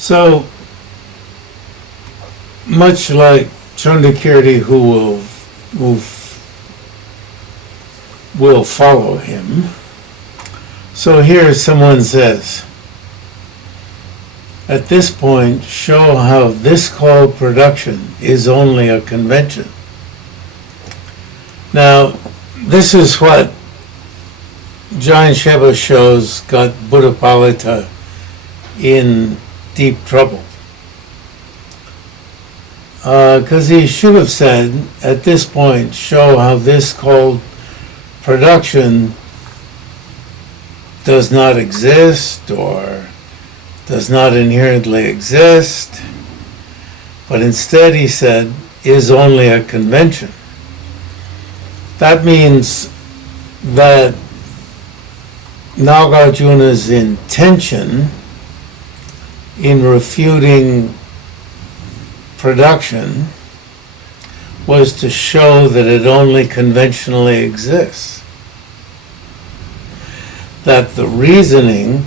So, much like Chundakirti, who will follow him. So here someone says, at this point, show how this called production is only a convention. Now, this is what John Sheba shows got Buddhapālita in deep trouble. Because he should have said, at this point, show how this called production does not exist or does not inherently exist, but instead he said, is only a convention. That means that Nagarjuna's intention in refuting production was to show that it only conventionally exists. That the reasoning,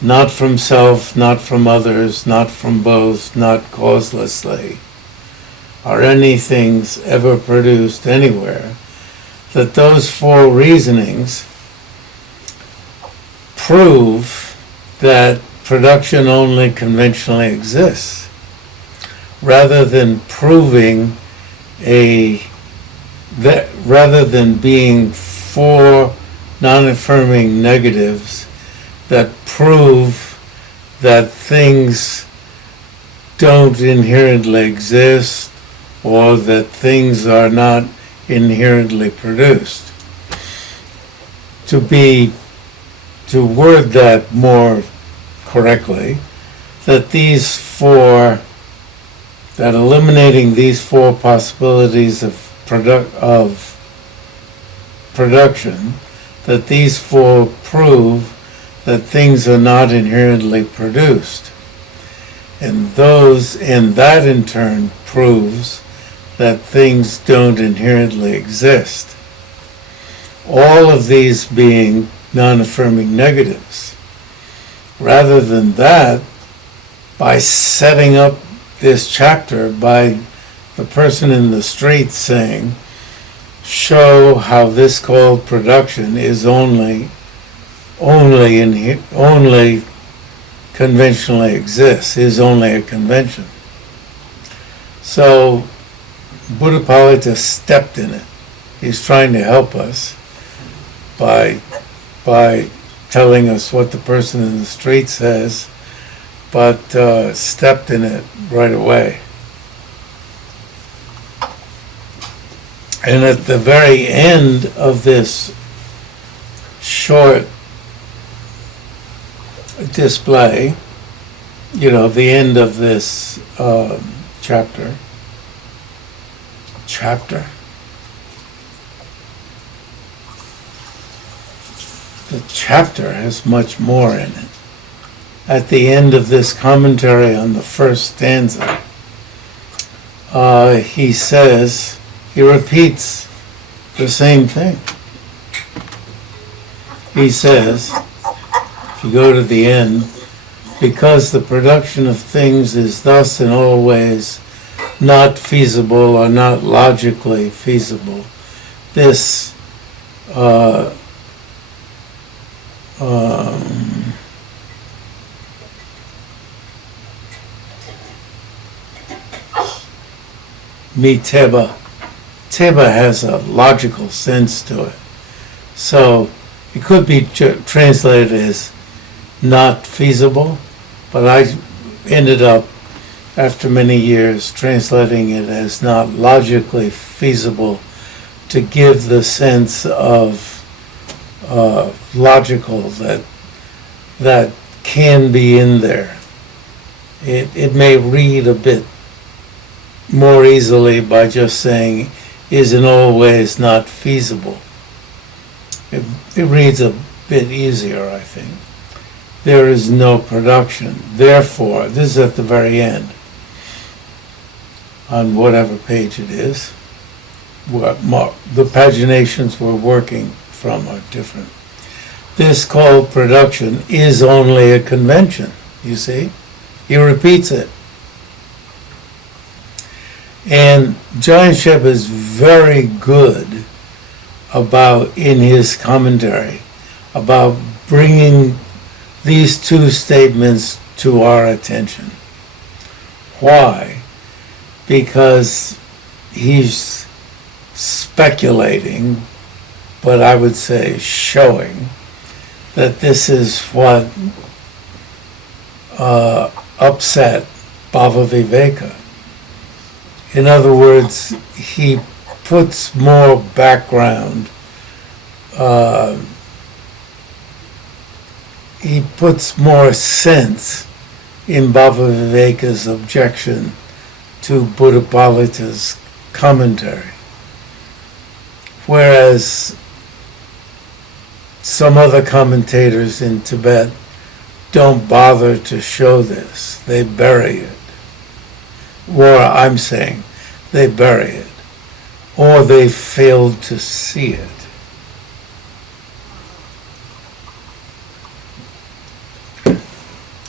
not from self, not from others, not from both, not causelessly, are any things ever produced anywhere, that those four reasonings prove that production only conventionally exists, rather than proving rather than being four non-affirming negatives that prove that things don't inherently exist or that things are not inherently produced. To word that more correctly, that eliminating these four possibilities of production, that these four prove that things are not inherently produced. And that in turn proves that things don't inherently exist. All of these being non-affirming negatives. Rather than that, by setting up this chapter by the person in the street saying, show how this called production is only conventionally exists, is only a convention. So Buddhapālita stepped in it. He's trying to help us by telling us what the person in the street says, but stepped in it right away. And at the very end of this short display, the end of this chapter. The chapter has much more in it. At the end of this commentary on the first stanza, he repeats the same thing. He says, if you go to the end, because the production of things is thus in all ways not feasible or not logically feasible, this Teba has a logical sense to it. So it could be translated as not feasible, but I ended up, after many years, translating it as not logically feasible, to give the sense of logical that can be in there. It may read a bit more easily by just saying is in all ways not feasible. It reads a bit easier, I think. There is no production. Therefore, this is at the very end, on whatever page it is. The paginations we're working from are different. This called production is only a convention, you see? He repeats it. And John Shep is very good about, in his commentary, about bringing these two statements to our attention. Why? Because he's speculating, but I would say showing, that this is what upset Bhāvaviveka. In other words, he puts more background, he puts more sense in Bhāvaviveka's objection to Buddhapālita's commentary. Whereas some other commentators in Tibet don't bother to show this. They bury it. Or I'm saying, they bury it. Or they failed to see it.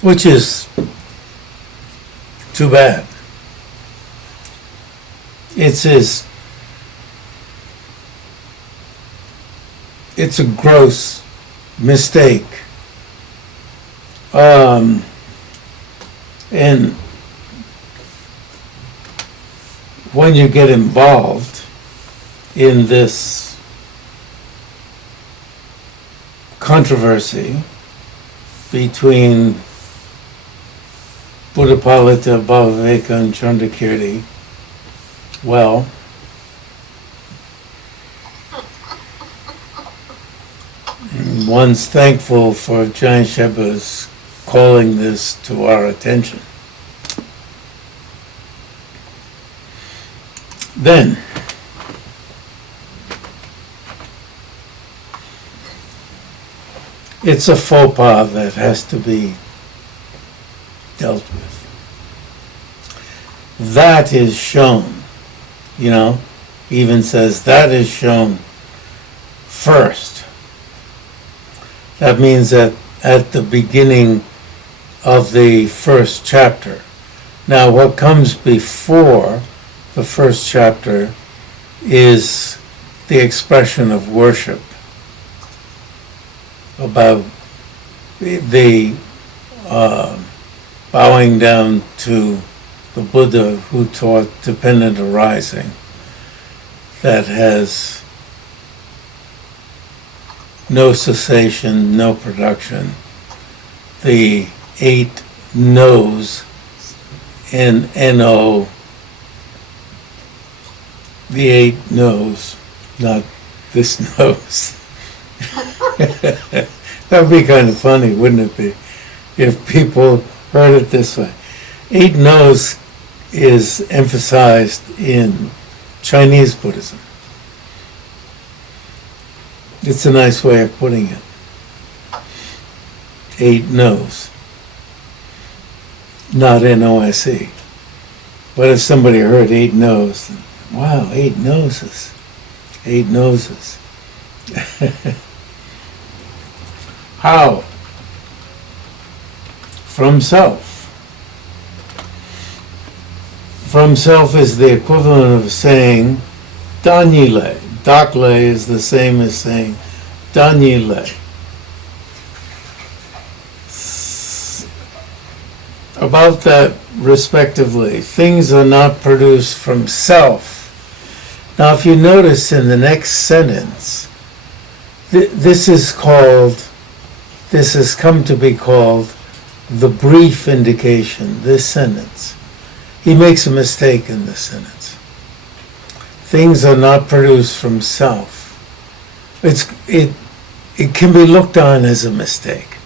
Which is too bad. It's a gross mistake. And when you get involved in this controversy between Buddhapālita, Bhāvaviveka, and Chandrakirti, well, one's thankful for Giant Sheba's calling this to our attention. Then, it's a faux pas that has to be dealt with. That is shown, even says that is shown first. That means that at the beginning of the first chapter. Now, what comes before the first chapter is the expression of worship about the bowing down to the Buddha who taught dependent arising that has no cessation, no production. The 8 no's, N-O, the 8 no's, not this nose. That would be kind of funny, wouldn't it be, if people heard it this way. 8 no's is emphasized in Chinese Buddhism. It's a nice way of putting it. 8 no's, not N-O-S-E. But if somebody heard 8 no's, wow, 8 noses, 8 noses. How? From self. From self is the equivalent of saying Danyile. Dakle is the same as saying Danyile. About that, respectively, things are not produced from self. Now, if you notice in the next sentence, this has come to be called the brief indication, this sentence. He makes a mistake in this sentence. Things are not produced from self. It can be looked on as a mistake.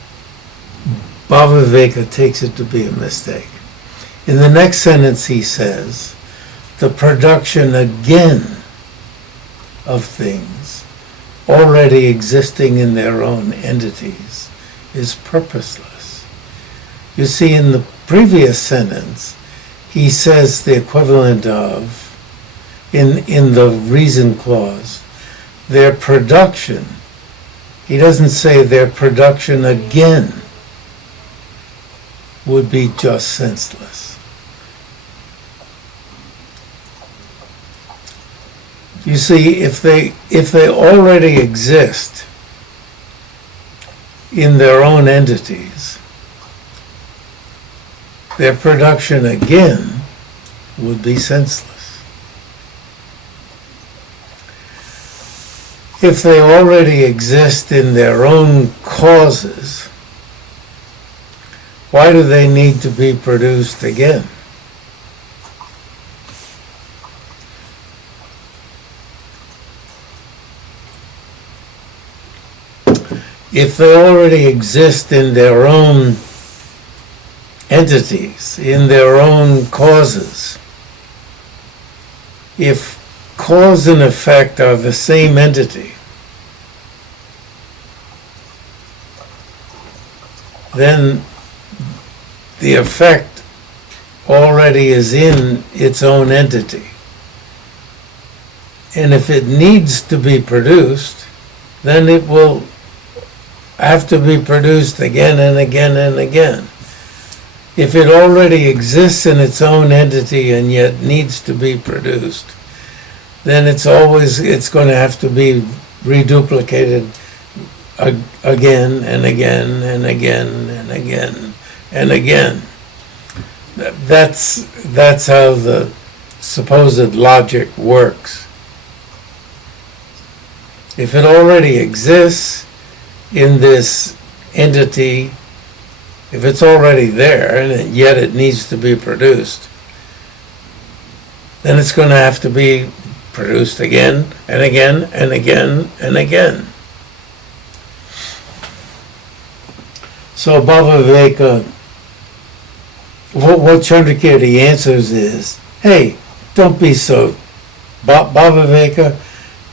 Bhāvaviveka takes it to be a mistake. In the next sentence he says, the production again of things already existing in their own entities is purposeless. You see, in the previous sentence, he says the equivalent of, in the reason clause, their production. He doesn't say their production again. would be just senseless. You see, if they already exist in their own entities, their production again would be senseless. If they already exist in their own causes, why do they need to be produced again? If they already exist in their own entities, in their own causes, if cause and effect are the same entity, then the effect already is in its own entity. And if it needs to be produced, then it will have to be produced again and again and again. If it already exists in its own entity and yet needs to be produced, then it's going to have to be reduplicated again and again and again and again and again. That's how the supposed logic works. If it already exists in this entity, if it's already there and yet it needs to be produced, then it's going to have to be produced again and again and again and again. So Bhāvaviveka, what Chandrakirti answers is, hey, don't be so, Bhāvaviveka,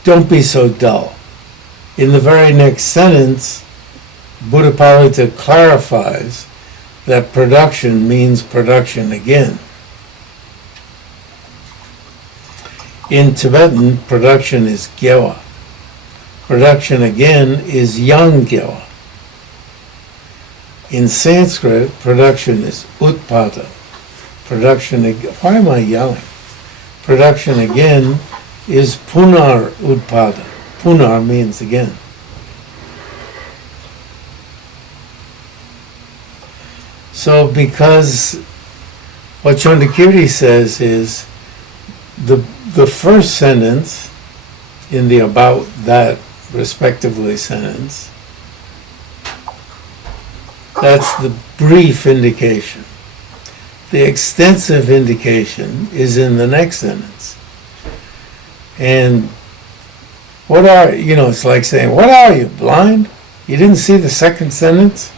don't be so dull. In the very next sentence, Buddhapālita clarifies that production means production again. In Tibetan, production is gyewa. Production again is yang gyewa. In Sanskrit, production is utpada. Why am I yelling? Production again is punar utpada. Punar means again. So because what Chandrakirti says is the first sentence in the about that respectively sentence, that's the brief indication. The extensive indication is in the next sentence. And it's like saying, what are you, blind? You didn't see the second sentence?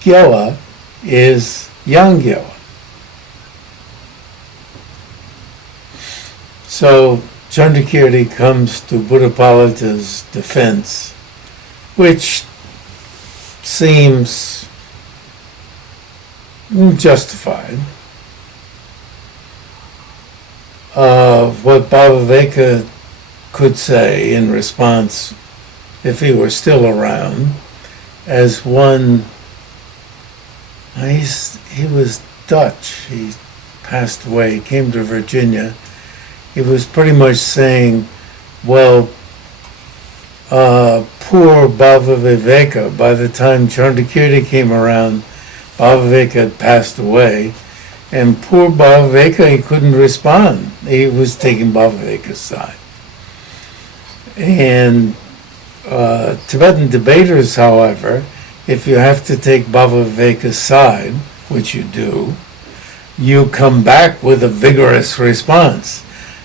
Gyewa is yang gyewa. So Chandrakirti comes to Buddhapālita's defense, which seems justified. What Bhāvaviveka could say in response, if he were still around, as one, he was Dutch, he passed away, he came to Virginia. He was pretty much saying, well, poor Bhāvaviveka, by the time Chandrakirti came around, Bhāvaviveka had passed away, and poor Bhāvaviveka, he couldn't respond. He was taking Bhāvaviveka's side. And Tibetan debaters, however, if you have to take Bhāvaviveka's side, which you do, you come back with a vigorous response.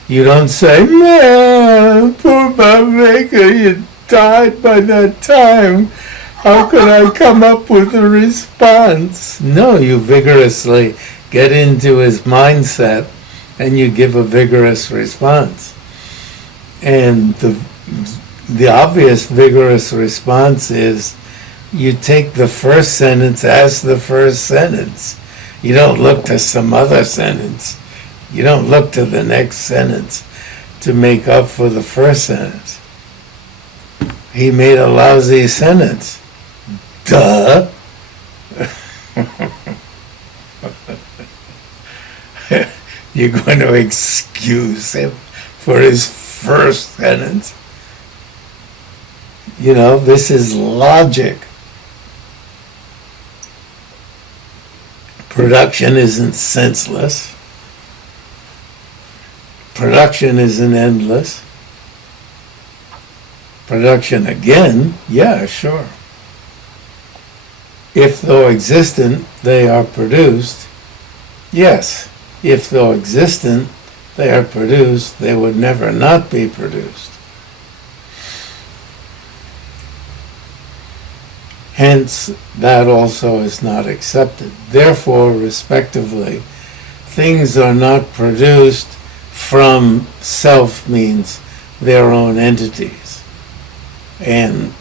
You don't say, man, poor Bhāvaviveka, you died by that time. How could I come up with a response? No, you vigorously get into his mindset and you give a vigorous response. And the obvious vigorous response is you take the first sentence as the first sentence. You don't look to some other sentence. You don't look to the next sentence to make up for the first sentence. he made a lousy sentence. Duh. You're going to excuse him for his first sentence? You know, this is logic. Production isn't senseless. Production isn't endless. Production again, yeah, sure. If though existent, they are produced, yes. If though existent, they are produced, they would never not be produced. Hence, that also is not accepted. Therefore, respectively, things are not produced from self means their own entities. And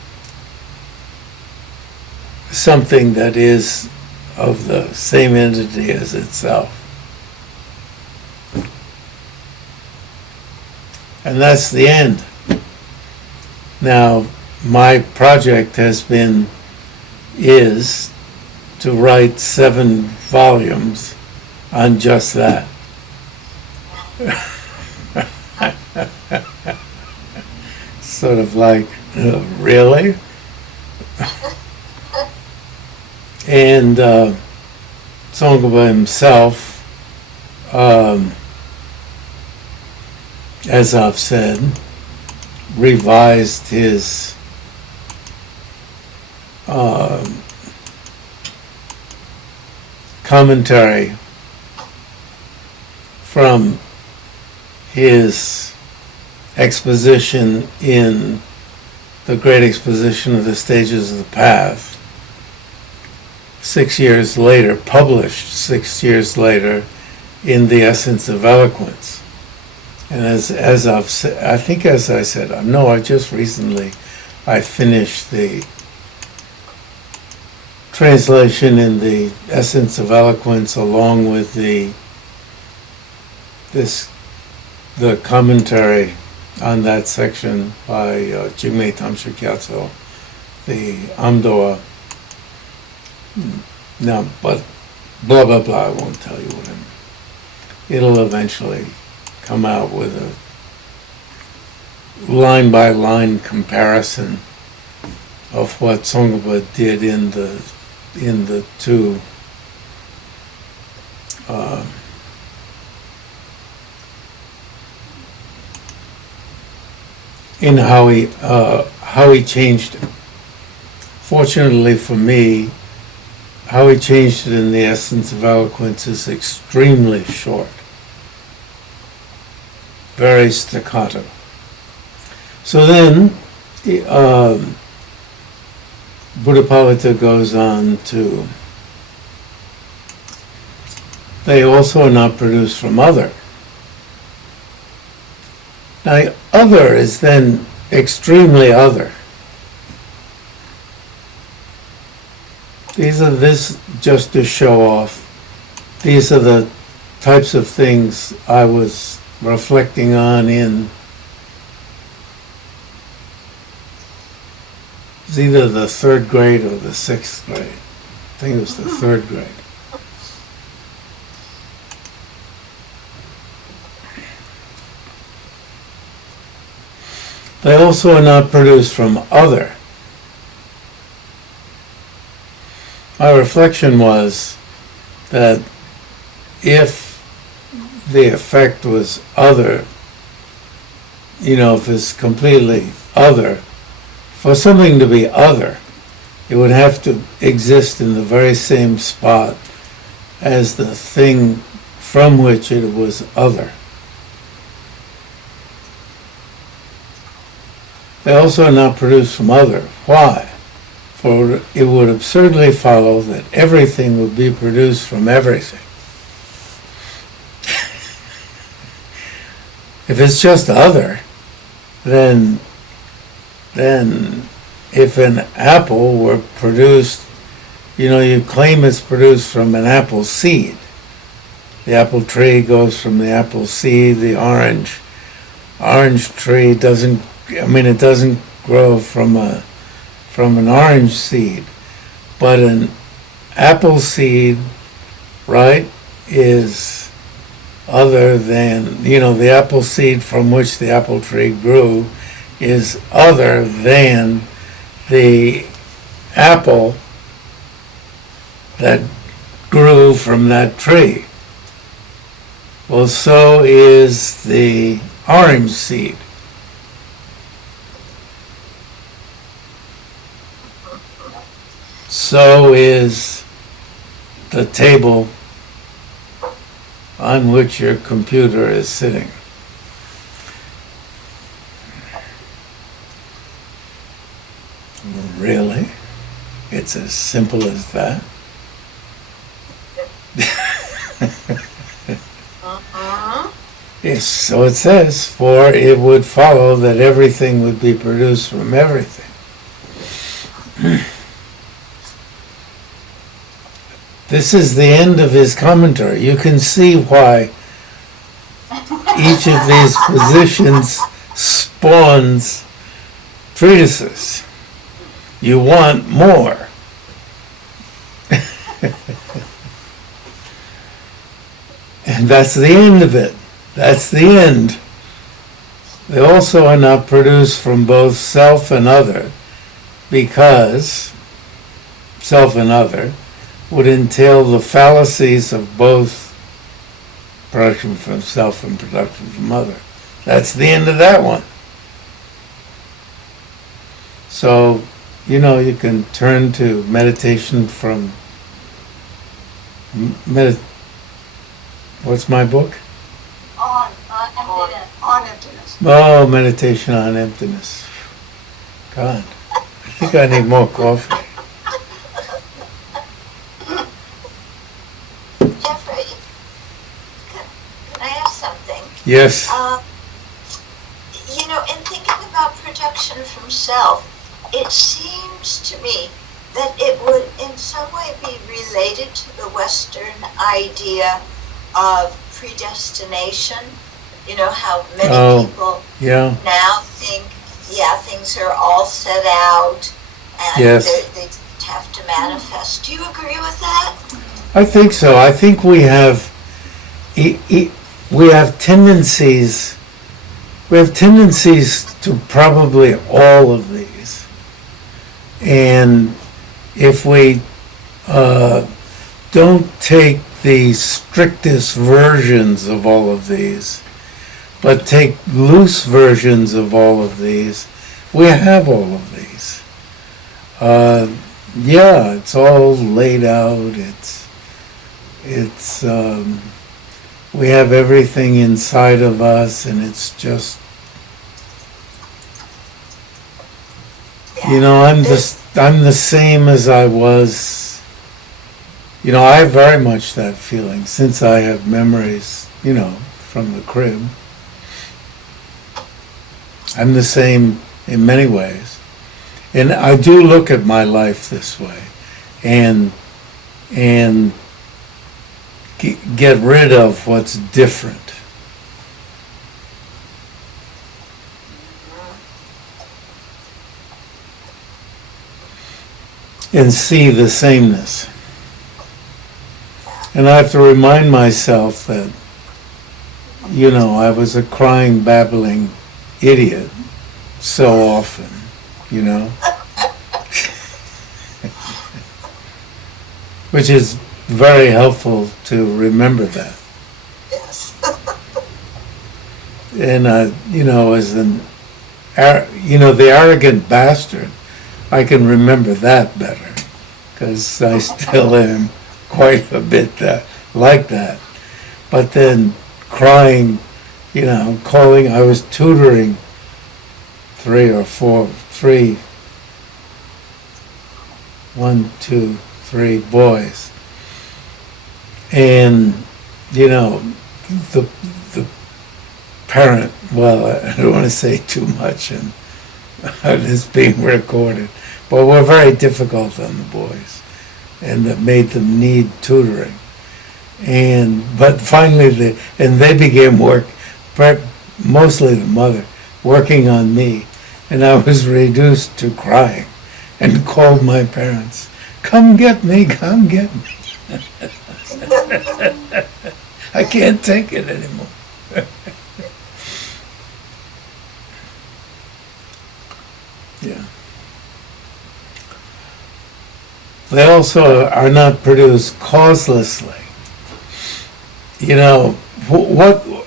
something that is of the same entity as itself. And that's the end. Now, my project is to write 7 volumes on just that. Sort of like, really? And Tsongkhapa himself, as I've said, revised his commentary from his exposition in the Great Exposition of the Stages of the Path, 6 years later, published 6 years later in The Essence of Eloquence. And as I've said, I think as I said, I just recently, I finished the translation in The Essence of Eloquence along with the commentary on that section by Jigme Tamsha Gyatso, the Amdoa. No, but blah, blah, blah, I won't tell you what it'll eventually come out with a line-by-line comparison of what Tsongkhapa did in the two in how he changed it. Fortunately for me, how he changed it in The Essence of Eloquence is extremely short, very staccato. So then, Buddhapālita goes on to, they also are not produced from other. Now, other is then extremely other. These are this just to show off. These are the types of things I was reflecting on in it's either the 3rd grade or the 6th grade. I think it was the 3rd grade. They also are not produced from other. My reflection was that if the effect was other, if it's completely other, for something to be other, it would have to exist in the very same spot as the thing from which it was other. They also are not produced from other. Why? For it would absurdly follow that everything would be produced from everything. If it's just other, then if an apple were produced, you claim it's produced from an apple seed. The apple tree goes from the apple seed. The orange tree doesn't grow from an orange seed, but an apple seed, right, is other than, the apple seed from which the apple tree grew is other than the apple that grew from that tree. Well, so is the orange seed. So is the table on which your computer is sitting. Really? It's as simple as that? Yes, so it says, for it would follow that everything would be produced from everything. This is the end of his commentary. You can see why each of these positions spawns treatises. You want more. And that's the end of it. That's the end. They also are not produced from both self and other, because self and other would entail the fallacies of both production from self and production from other. That's the end of that one. So, you can turn to meditation from what's my book? On emptiness. Oh, meditation on emptiness. God, I think I need more coffee. Jeffrey, can I ask something? Yes. In thinking about production from self, it seems to me that it would in some way be related to the Western idea of predestination. How many people now think, things are all set out and they have to manifest. Do you agree with that? I think so. I think we have tendencies. We have tendencies to probably all of these, and if we don't take the strictest versions of all of these, but take loose versions of all of these, we have all of these. It's all laid out. It's we have everything inside of us, and it's just, I'm the same as I was. I have very much that feeling since I have memories, from the crib. I'm the same in many ways. And I do look at my life this way and get rid of what's different. And see the sameness. And I have to remind myself that, I was a crying, babbling idiot so often, which is very helpful to remember that. Yes. And, as the arrogant bastard, I can remember that better, because I still am quite a bit like that. But then crying, calling, I was tutoring three boys. And, the parent, well, I don't want to say too much, and it's being recorded, but we're very difficult on the boys, and that made them need tutoring. But finally, they began work, mostly the mother, working on me, And I was reduced to crying and called my parents, come get me, come get me. I can't take it anymore. Yeah. They also are not produced causelessly. You know,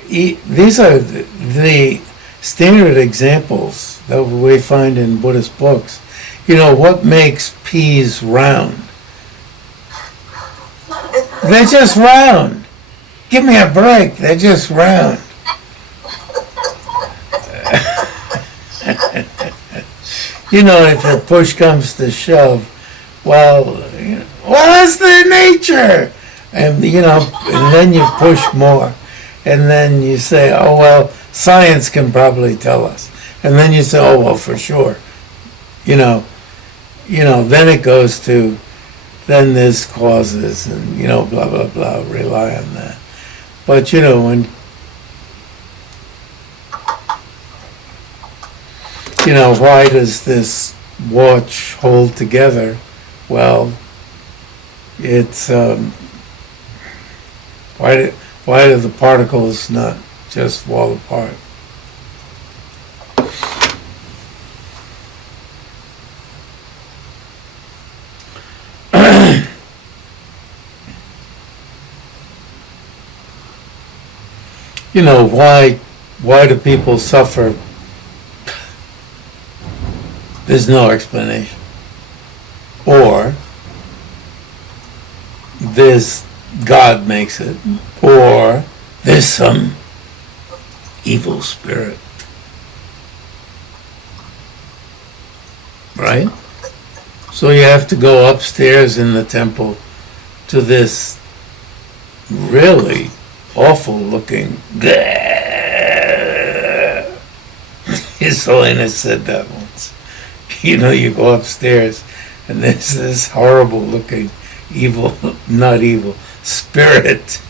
these are the standard examples that we find in Buddhist books. You know, what makes peas round? They're just round. Give me a break. They're just round. You know, if a push comes to shove, well, that's their nature. And, you know, and then you push more. And then you say, oh, well, science can probably tell us. And then you say, oh, well, for sure. You know, then it goes to, then there's causes and, you know, blah, blah, blah, rely on that. But, you know, when, you know, why does this watch hold together? Well, it's, why do the particles not just fall apart? You know, why do people suffer? There's no explanation. Or there's God makes it, or there's some evil spirit. Right? So you have to go upstairs in the temple to this really awful looking. His Holiness said that once. You know, you go upstairs and there's this horrible looking evil, not evil, spirit.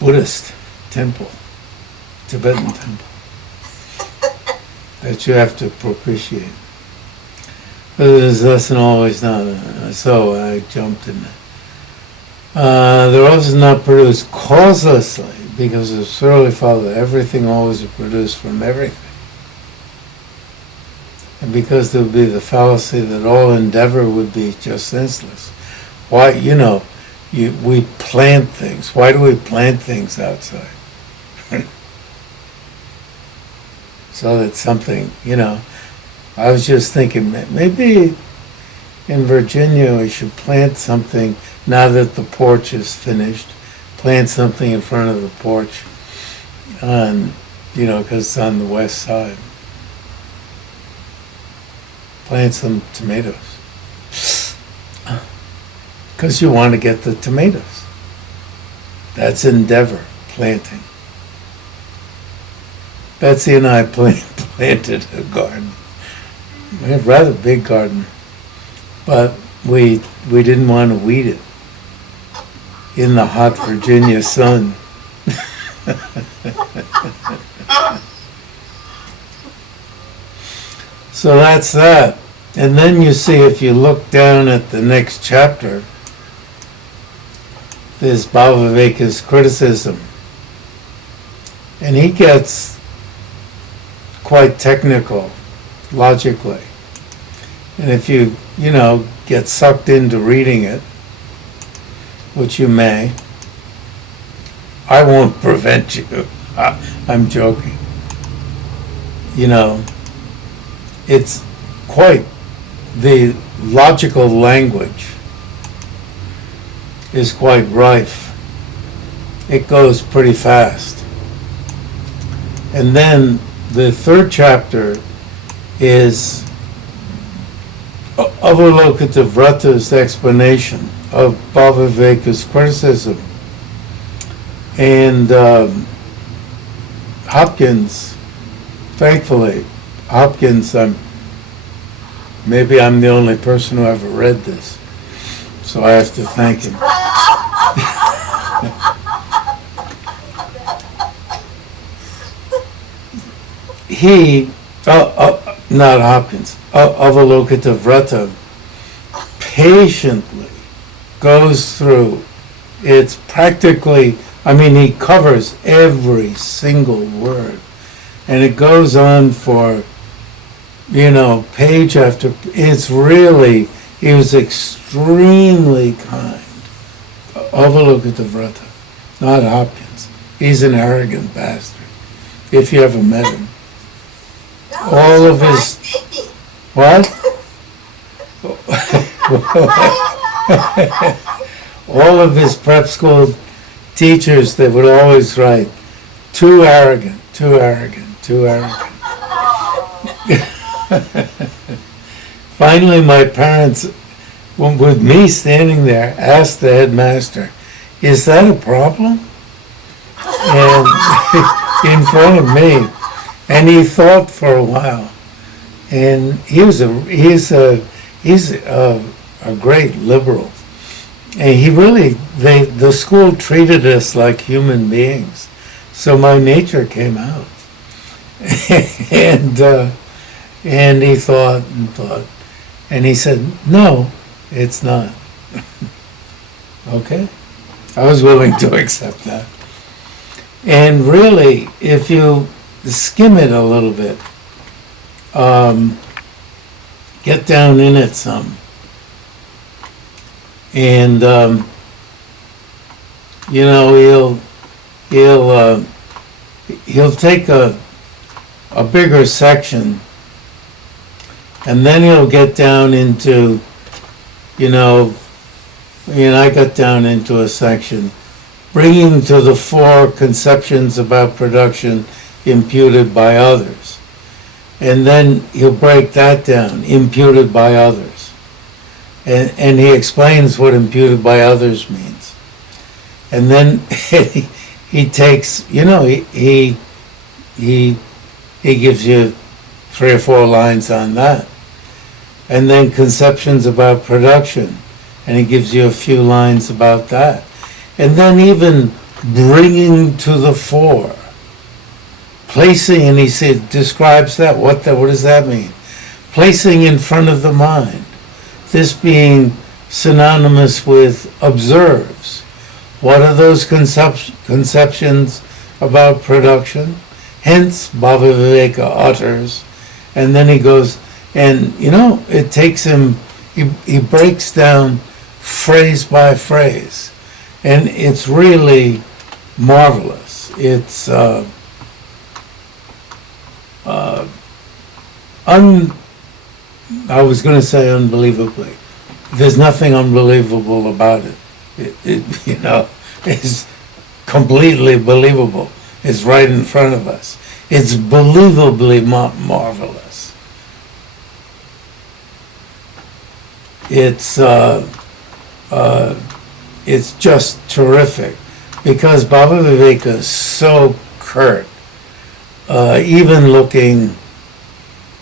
Buddhist temple, Tibetan temple, that you have to propitiate. But this lesson always not, so I jumped in there. The rose is not produced causelessly, because of surely Father, everything always is produced from everything. And because there would be the fallacy that all endeavor would be just senseless. Why, you know, we plant things. Why do we plant things outside? So that something, you know, I was just thinking maybe in Virginia we should plant something now that the porch is finished. Plant something in front of the porch, on, you know, because it's on the west side. Plant some tomatoes. Because you want to get the tomatoes. That's endeavor, planting. Betsy and I planted a garden. We have a rather big garden, but we didn't want to weed it in the hot Virginia sun. So that's that. And then you see, if you look down at the next chapter, there's Bhāvaviveka's criticism. And he gets quite technical, logically. And if you know, get sucked into reading it, which you may, I won't prevent you. I'm joking. You know, it's quite, the logical language is quite rife. It goes pretty fast. And then the third chapter is Avalokitavrata's explanation of Bhāvaviveka's criticism. And Hopkins, thankfully, Hopkins, maybe I'm the only person who ever read this, so I have to thank him. not Hopkins, Avalokitavrata patiently goes through. It's practically, he covers every single word. And it goes on for, page after, it's really, he was extremely kind. Avalokitavrata, not Hopkins. He's an arrogant bastard, if you ever met him. No, All of his, what? All of his prep school teachers, they would always write, too arrogant, too arrogant, too arrogant. Finally, my parents, with me standing there, asked the headmaster, is that a problem? And in front of me. And he thought for a while. And he's a great liberal. And he really, the school treated us like human beings. So my nature came out. And he thought and thought. And he said, no, it's not. Okay. I was willing to accept that. And really, if you skim it a little bit, get down in it some, and he'll take a bigger section, and then he'll get down into, I got down into a section, bringing to the fore conceptions about production imputed by others. And then he'll break that down, imputed by others. And he explains what imputed by others means. And then he takes, he gives you 3 or 4 lines on that. And then conceptions about production, and he gives you a few lines about that. And then even bringing to the fore, placing, and he describes that. What does that mean? Placing in front of the mind. This being synonymous with observes. What are those conceptions about production? Hence, Bhāvaviveka utters, and then he goes, and it takes him, he breaks down phrase by phrase, and it's really marvelous. It's I was going to say unbelievably. There's nothing unbelievable about it. It's completely believable. It's right in front of us. It's believably marvelous. It's just terrific, because Bhāvaviveka is so curt, even looking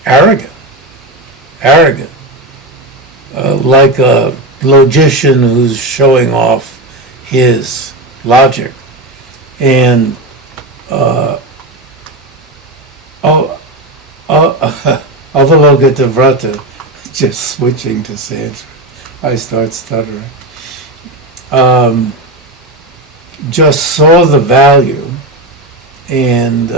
arrogant, like a logician who's showing off his logic. And Avalokitavrata, just switching to Sanskrit, I start stuttering, just saw the value and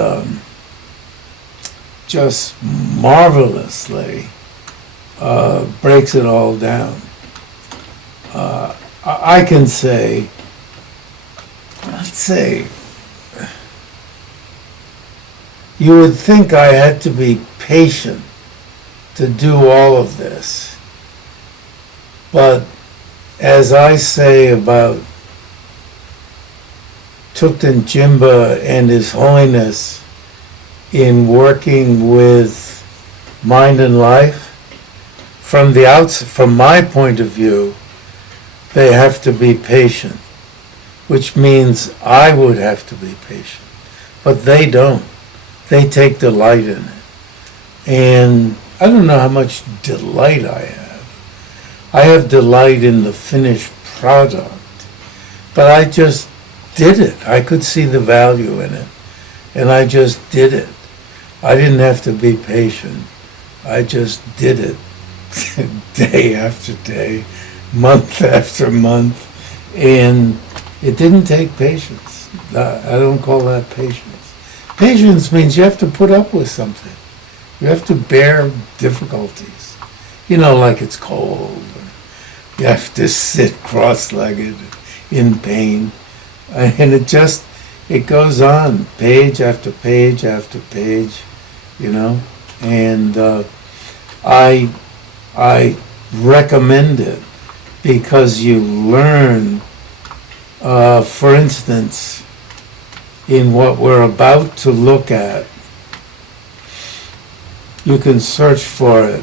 just marvelously breaks it all down. I can say, let's say, you would think I had to be patient to do all of this. But as I say about Thupten Jimba and His Holiness in working with mind and life, from my point of view, they have to be patient, which means I would have to be patient. But they don't. They take delight in it. And I don't know how much delight I have. I have delight in the finished product. But I just did it. I could see the value in it. And I just did it. I didn't have to be patient. I just did it day after day, month after month, and it didn't take patience. I don't call that patience. Patience means you have to put up with something. You have to bear difficulties. Like it's cold. Or you have to sit cross-legged in pain. And it goes on, page after page after page, And I recommend it because you learn, for instance, in what we're about to look at, you can search for it.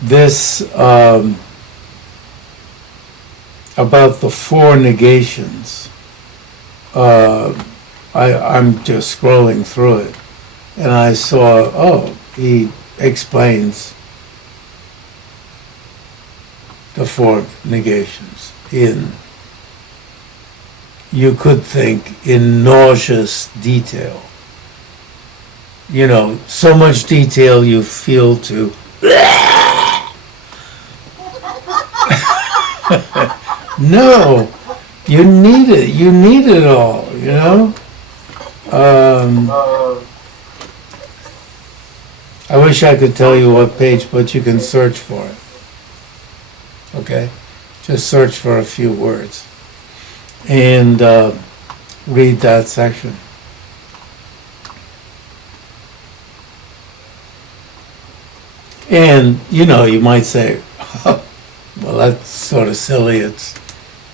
This, about the four negations, I'm just scrolling through it, and I saw, he explains the four negations you could think, in nauseous detail. So much detail you feel to no, you need it. You need it all, I wish I could tell you what page, but you can search for it. Okay? Just search for a few words. And read that section. And, you might say, oh, well, that's sort of silly. It's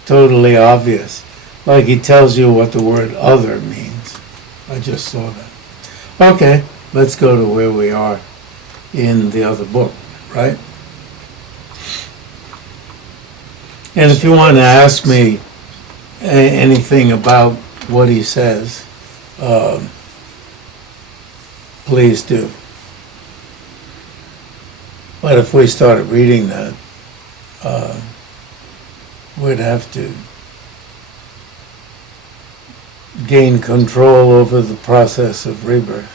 totally obvious. Like he tells you what the word other means. I just saw that. Okay, let's go to where we are in the other book, right? And if you want to ask me anything about what he says, please do. But if we started reading that, we'd have to gain control over the process of rebirth.